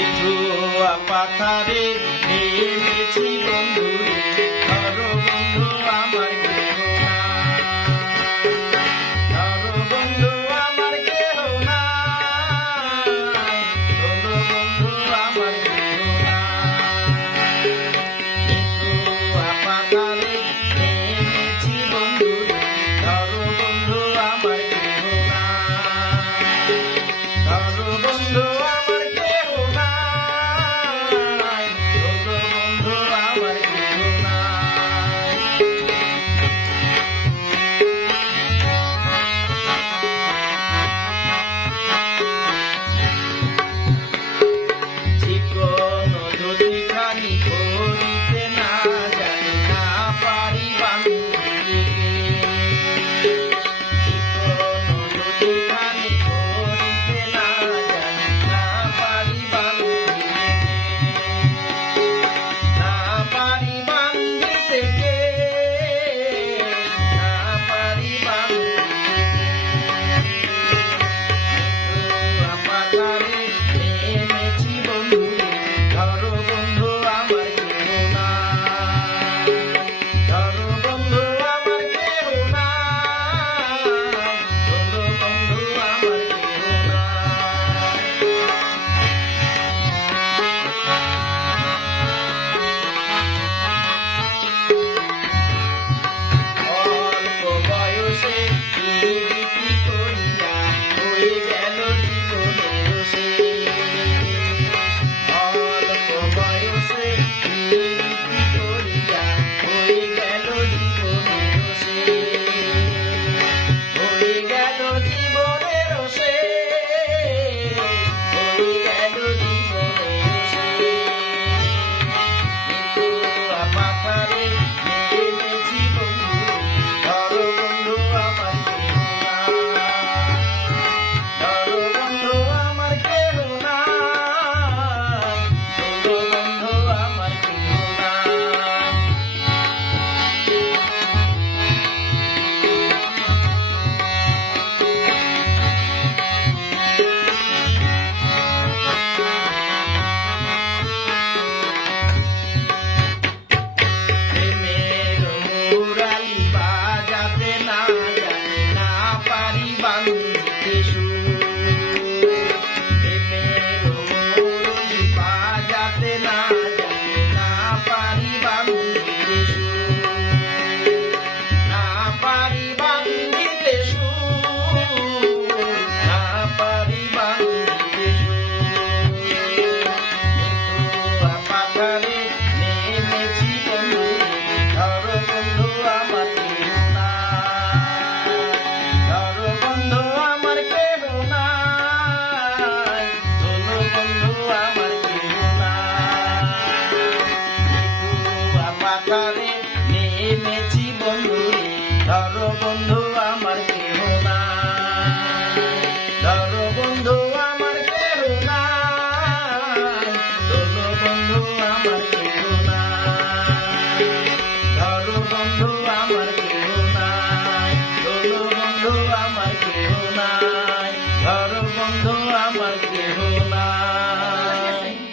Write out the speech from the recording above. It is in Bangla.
ইথুয়া পাথারে নেমেছি বন্ধু রে, ধরো বন্ধু আমার কেহ নাই, ধরো বন্ধু আমার কেহ নাই, ধরো বন্ধু আমার কেহ নাই। ইথুয়া পাথারে নেমেছি বন্ধু রে, ধরো বন্ধু আমার কেহ নাই, ধরো বন্ধু আমার কেহ নাই, ধরো বন্ধু আমার কেহ নাই। চিকন দুটিখানি করিতে না জানি, না পারি বান্ধিতে কেশ। চিকন দুটিখানি করিতে না জানি, না পারি বান্ধিতে কেশ। না পারি বান্ধিতে কেশ, না পারি বান্ধিতে কেশ। ইথুয়া পাথারে নেমেছি বন্ধু রে, ধরো বন্ধু আমার কেহ নাই, ধরো বন্ধু আমার কেহ নাই, ধরো বন্ধু আমার কেহ নাই। অল্প বয়সে পিরিতি করিয়া হয়ে গেল জীবনের শেষ। অল্প বয়সে পিরিতি করিয়া হয়ে গেল জীবনের শেষ, হয়ে গেল জীবনের শেষ, হয়ে গেল জীবনের শেষ। ইথুয়া পাথারে নেমেছি বন্ধু রে, ধরো বন্ধু আমার কেহ নাই, ধরো বন্ধু আমার কেহ নাই, ধরো বন্ধু আমার কেহ নাই। প্রেমের মুরালি বাজাতে না জানি, না পারি বান্ধিতে সুর। প্রেমের মুরালি বাজাতে না জানি, না পারি বান্ধিতে সুর, না পারি বান্ধিতে সুর, না পারি বান্ধিতে সুর। ইথুয়া পাথারে নেমেছি বন্ধু রে, ধরো বন্ধু আমার কেহ নাই, ধরো বন্ধু আমার কেহ নাই, ধরো বন্ধু আমার কেহ নাই। ইথুয়া পাথারে নেমেছি বন্ধু রে, ধরো বন্ধু